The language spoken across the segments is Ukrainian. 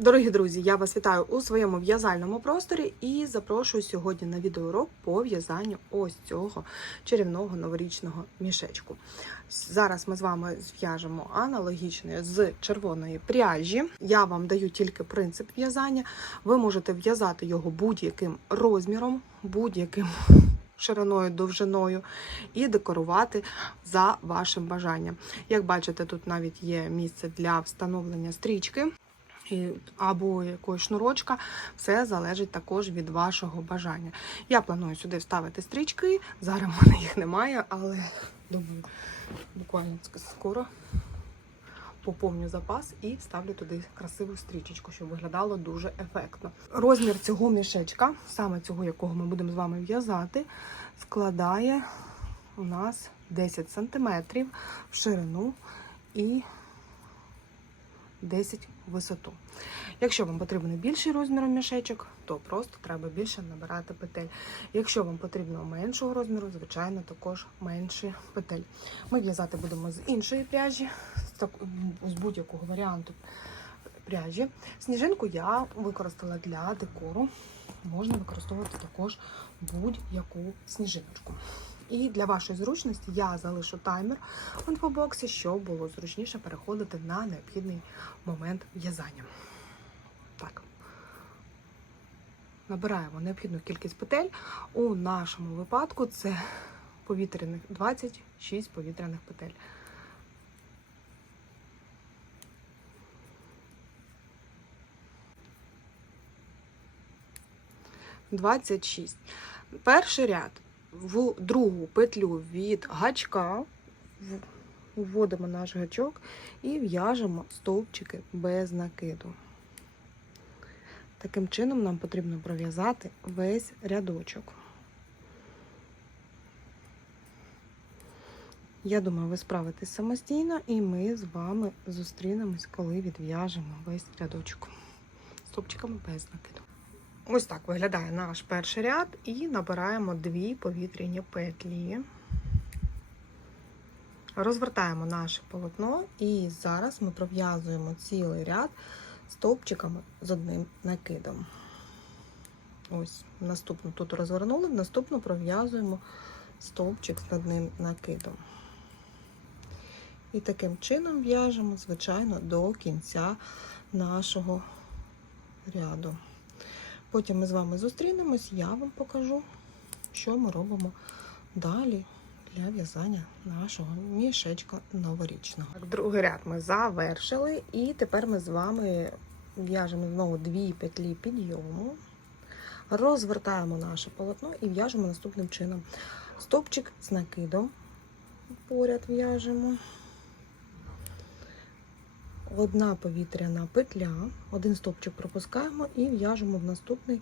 Дорогі друзі, я вас вітаю у своєму в'язальному просторі і запрошую сьогодні на відеоурок по в'язанню ось цього чарівного новорічного мішечку. Зараз ми з вами зв'яжемо аналогічно з червоної пряжі. Я вам даю тільки принцип в'язання. Ви можете в'язати його будь-яким розміром, будь-яким шириною, довжиною і декорувати за вашим бажанням. Як бачите, тут навіть є місце для встановлення стрічки або якогось шнурочка, все залежить також від вашого бажання. Я планую сюди вставити стрічки. Зараз в мене їх немає, але думаю, буквально скоро поповню запас і вставлю туди красиву стрічечку, щоб виглядало дуже ефектно. Розмір цього мішечка, саме цього, якого ми будемо з вами в'язати, складає у нас 10 см в ширину і 10 в висоту. Якщо вам потрібен більший розмір мішечок, то просто треба більше набирати петель. Якщо вам потрібно меншого розміру, звичайно, також менше петель. Ми в'язати будемо з іншої пряжі, з, будь-якого варіанту пряжі. Сніжинку я використала для декору. Можна використовувати також будь-яку сніжиночку. І для вашої зручності я залишу таймер в інфобоксі, щоб було зручніше переходити на необхідний момент в'язання. Так. Набираємо необхідну кількість петель. У нашому випадку це повітряних 26 повітряних петель. Двадцять шість. Перший ряд в другу петлю від гачка вводимо наш гачок і в'яжемо стовпчики без накиду. Таким чином нам потрібно пров'язати весь рядочок. Я думаю, ви справитесь самостійно, і ми з вами зустрінемось, коли відв'яжемо весь рядочок стовпчиками без накиду. Ось так виглядає наш перший ряд, і набираємо дві повітряні петлі. Розвертаємо наше полотно, і зараз ми пров'язуємо цілий ряд стовпчиками з одним накидом. Ось, наступну тут розвернули, наступну пров'язуємо стовпчик з одним накидом. І таким чином в'яжемо, звичайно, до кінця нашого ряду. Потім ми з вами зустрінемось, я вам покажу, що ми робимо далі для в'язання нашого мішечка новорічного. Так, другий ряд ми завершили, і тепер ми з вами в'яжемо знову дві петлі підйому, розвертаємо наше полотно і в'яжемо наступним чином. Стопчик з накидом поряд в'яжемо. Одна повітряна петля, один стовпчик пропускаємо і в'яжемо в наступний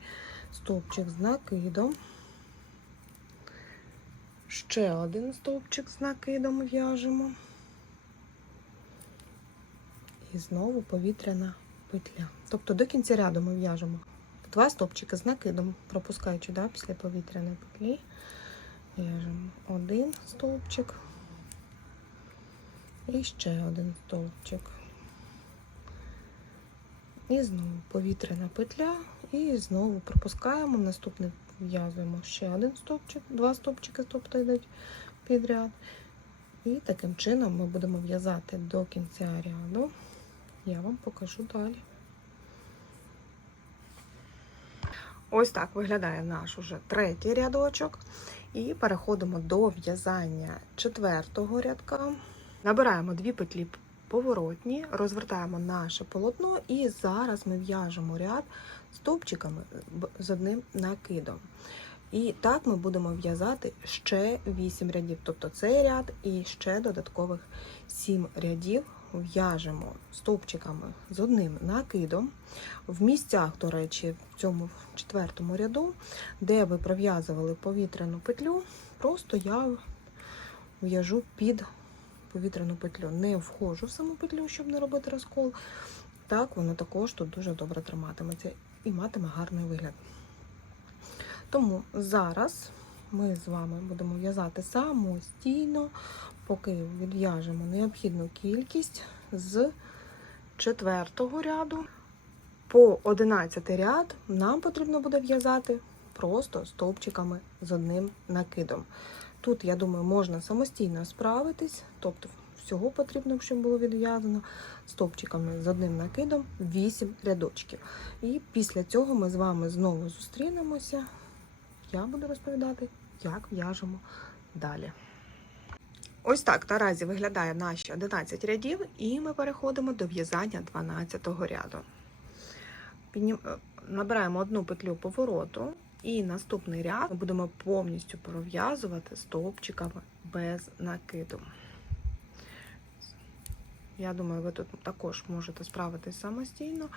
стовпчик з накидом. Ще один стовпчик з накидом в'яжемо. І знову повітряна петля. Тобто до кінця ряду ми в'яжемо два стовпчики з накидом, пропускаючи да, після повітряної петлі. В'яжемо один стовпчик і ще один стовпчик. І знову повітряна петля, і знову пропускаємо. Наступний в'язуємо ще один стовпчик, два стовпчики, тобто йдуть підряд. І таким чином ми будемо в'язати до кінця ряду. Я вам покажу далі. Ось так виглядає наш уже третій рядочок. І переходимо до в'язання четвертого рядка. Набираємо дві петлі поворотні, розвертаємо наше полотно, і зараз ми в'яжемо ряд стовпчиками з одним накидом. І так ми будемо в'язати ще 8 рядів. Тобто цей ряд і ще додаткових 7 рядів в'яжемо стовпчиками з одним накидом. В місцях, до речі, в цьому четвертому ряду, де ви пров'язували повітряну петлю, просто я в'яжу під повітряну петлю. Не входжу в саму петлю, щоб не робити розкол. Так, воно також тут дуже добре триматиметься і матиме гарний вигляд. Тому зараз ми з вами будемо в'язати самостійно, поки відв'яжемо необхідну кількість з четвертого ряду по 11 ряд нам потрібно буде в'язати просто стовпчиками з одним накидом. Тут, я думаю, можна самостійно справитись, тобто всього потрібно, щоб було відв'язано стовпчиками з одним накидом 8 рядочків. І після цього ми з вами знову зустрінемося. Я буду розповідати, як в'яжемо далі. Ось так наразі виглядає наші 11 рядів, і ми переходимо до в'язання 12 ряду. Е, Набираємо одну петлю повороту, і наступний ряд ми будемо повністю пров'язувати стовпчиками без накиду. Я думаю, ви тут також можете справитись самостійно,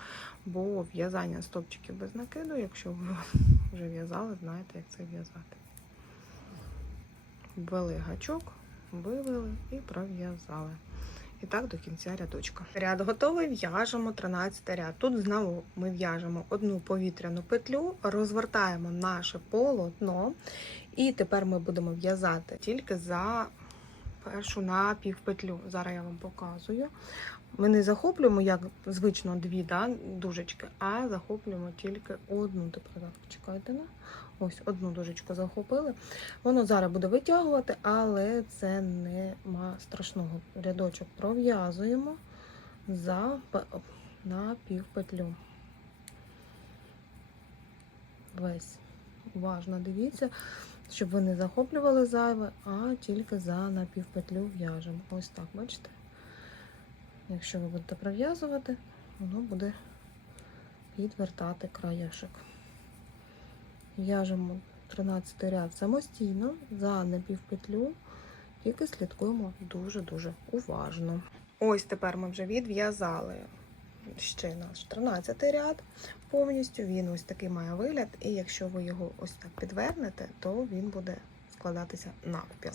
бо в'язання стовпчиків без накиду, якщо ви вже в'язали, знаєте, як це в'язати. Ввели гачок, вивели і пров'язали. І так до кінця рядочка. Ряд готовий, в'яжемо 13 ряд. Тут знову ми в'яжемо одну повітряну петлю, розвертаємо наше полотно, і тепер ми будемо в'язати тільки за першу напівпетлю. Зараз я вам показую. Ми не захоплюємо, як звично, дві да, дужечки, а захоплюємо тільки одну. Тепер чекайте на. Ось одну дужечку захопили. Воно зараз буде витягувати, але це нема страшного. Рядочок пров'язуємо за на півпетлю. Весь. Уважно дивіться, щоб ви не захоплювали зайве, а тільки за напівпетлю в'яжемо. Ось так, бачите? Якщо ви будете пров'язувати, воно буде підвертати краєшок. В'яжемо 13 ряд самостійно за напівпетлю, тільки слідкуємо дуже-дуже уважно. Ось тепер ми вже відв'язали ще наш 13 ряд повністю. Він ось такий має вигляд, і якщо ви його ось так підвернете, то він буде складатися навпіл.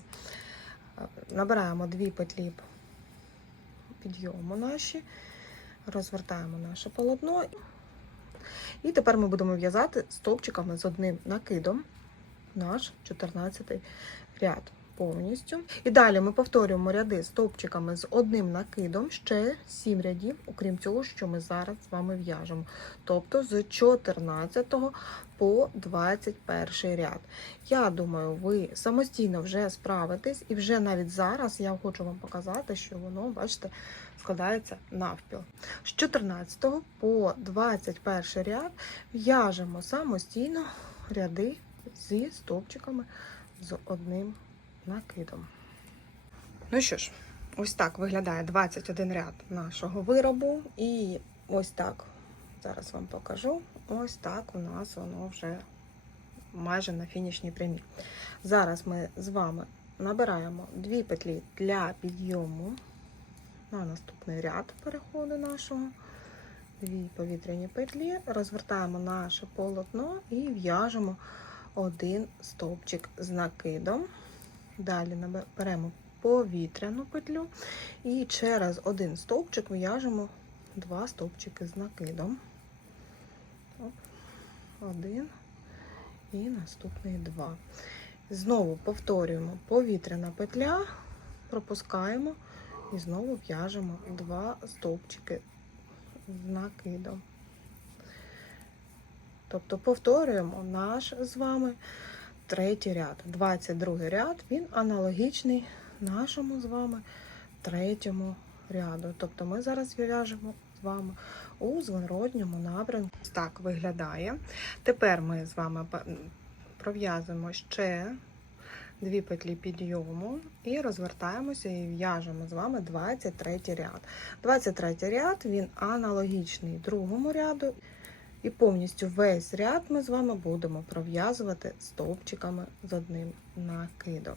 Набираємо дві петлі підйому наші, розвертаємо наше полотно. І тепер ми будемо в'язати стовпчиками з одним накидом наш 14 ряд повністю. І далі ми повторюємо ряди стовпчиками з одним накидом ще 7 рядів, окрім цього, що ми зараз з вами в'яжемо. Тобто з 14 по 21 ряд. Я думаю, ви самостійно вже справитесь, і вже навіть зараз я хочу вам показати, що воно, бачите, складається навпіл. З 14 по 21 ряд в'яжемо самостійно ряди зі стовпчиками з одним накидом. Ну що ж, ось так виглядає 21 ряд нашого виробу. І ось так, зараз вам покажу. Ось так у нас воно вже майже на фінішній прямій. Зараз ми з вами набираємо дві петлі для підйому на наступний ряд переходу нашого. Дві повітряні петлі, розвертаємо наше полотно і в'яжемо один стовпчик з накидом. Далі беремо повітряну петлю і через один стовпчик в'яжемо два стовпчики з накидом. Оп, Один і наступний два. Знову повторюємо повітряна петля, пропускаємо і знову в'яжемо два стовпчики з накидом. Тобто повторюємо наш з вами третій ряд. 22 ряд, він аналогічний нашому з вами третьому ряду. Тобто ми зараз в'яжемо з вами у зворотньому напрямку. Так виглядає. Тепер ми з вами пров'язуємо ще дві петлі підйому і розвертаємося і в'яжемо з вами 23 ряд. 23 ряд він аналогічний другому ряду. І повністю весь ряд ми з вами будемо пров'язувати стовпчиками з одним накидом.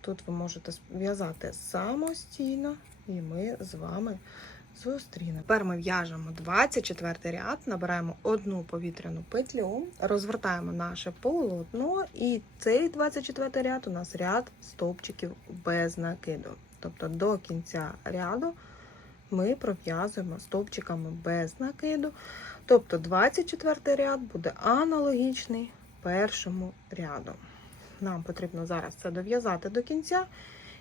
Тут ви можете в'язати самостійно, і ми з вами зустрінемо. Тепер ми в'яжемо 24 ряд, набираємо одну повітряну петлю, розвертаємо наше полотно, і цей 24 ряд у нас ряд стовпчиків без накиду. Тобто до кінця ряду ми пров'язуємо стовпчиками без накиду. Тобто 24 ряд буде аналогічний першому ряду. Нам потрібно зараз це дов'язати до кінця,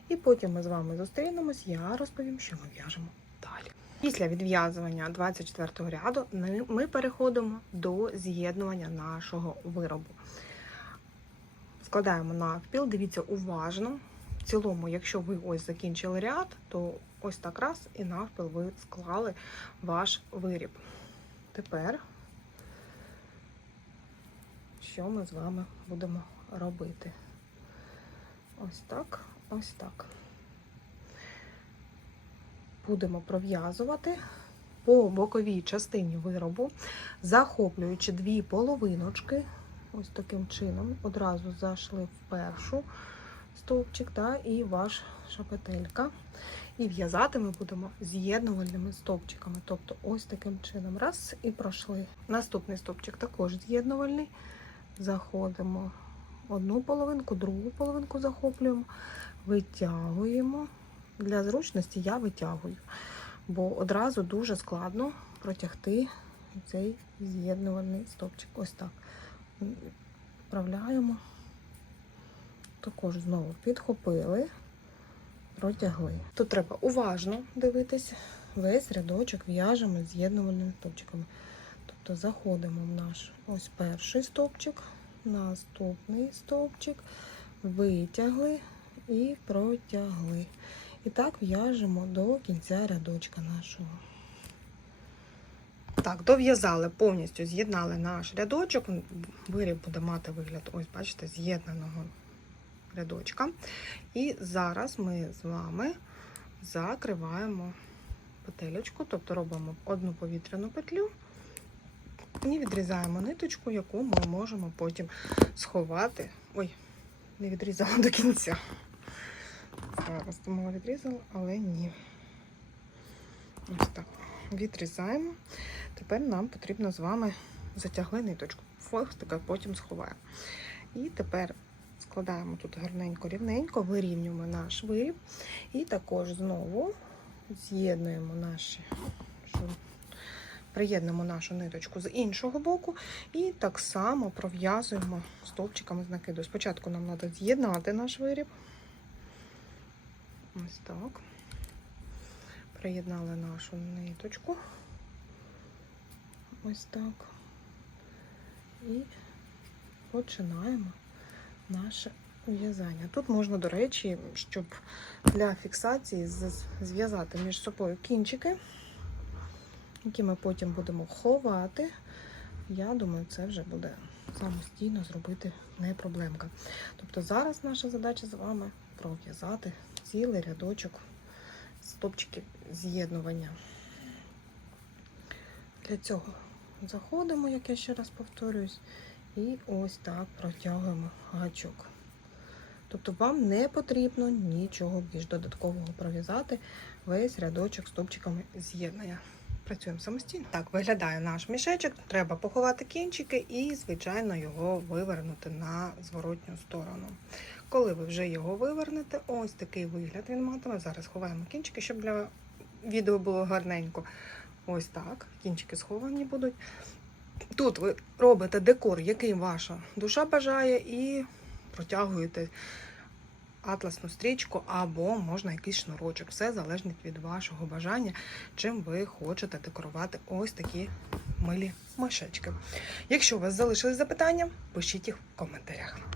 і потім ми з вами зустрінемось. Я розповім, що ми в'яжемо далі. Після відв'язування 24 ряду ми- переходимо до з'єднування нашого виробу. Складаємо навпіл, дивіться уважно. В цілому, якщо ви ось закінчили ряд, то ось так раз і навпіл ви склали ваш виріб. Тепер, що ми з вами будемо робити? Ось так, ось так. Будемо пров'язувати по боковій частині виробу, захоплюючи дві половиночки, ось таким чином, одразу зайшли в першу стовпчик та і ваша петелька. І в'язати ми будемо з'єднувальними стовпчиками. Тобто ось таким чином. Раз і пройшли. Наступний стовпчик також з'єднувальний. Заходимо одну половинку, другу половинку захоплюємо, витягуємо. Для зручності я витягую, бо одразу дуже складно протягти цей з'єднувальний стовпчик. Ось так. Вправляємо. Також знову підхопили, протягли. Тут треба уважно дивитись, весь рядочок в'яжемо з'єднувальними стовпчиками. Тобто заходимо в наш ось перший стовпчик, наступний стовпчик, витягли і протягли. І так в'яжемо до кінця рядочка нашого. Так, дов'язали повністю, з'єднали наш рядочок. Виріб буде мати вигляд, ось, бачите, з'єднаного рядочка. І зараз ми з вами закриваємо петелечку, тобто робимо одну повітряну петлю і відрізаємо ниточку, яку ми можемо потім сховати. Ой, не відрізала до кінця. Зараз думала відрізала, але ні. Ось так. Відрізаємо. Тепер нам потрібно з вами затягли ниточку. Фохтика потім сховаємо. І тепер складаємо тут гарненько, рівненько, вирівнюємо наш виріб. І також знову з'єднуємо наші, приєднуємо нашу ниточку з іншого боку. І так само пров'язуємо стовпчиками з накиду. Спочатку нам треба з'єднати наш виріб. Ось так. Приєднали нашу ниточку. Ось так. І починаємо наше в'язання. Тут можна, до речі, щоб для фіксації зв'язати між собою кінчики, які ми потім будемо ховати. Я думаю, це вже буде самостійно зробити не проблемка. Тобто зараз наша задача з вами пров'язати цілий рядочок стопчиків з'єднування. Для цього заходимо, як я ще раз повторююсь, і ось так протягуємо гачок. Тобто вам не потрібно нічого більш додаткового пров'язати весь рядочок стопчиками з'єднання. Працюємо самостійно. Так, виглядає наш мішечок. Треба поховати кінчики і, звичайно, його вивернути на зворотню сторону. Коли ви вже його вивернете, ось такий вигляд він матиме. Зараз ховаємо кінчики, щоб для відео було гарненько. Ось так. Кінчики сховані будуть. Тут ви робите декор, який ваша душа бажає, і протягуєте атласну стрічку або можна якийсь шнурочок. Все залежить від вашого бажання, чим ви хочете декорувати ось такі милі мишечки. Якщо у вас залишились запитання, пишіть їх в коментарях.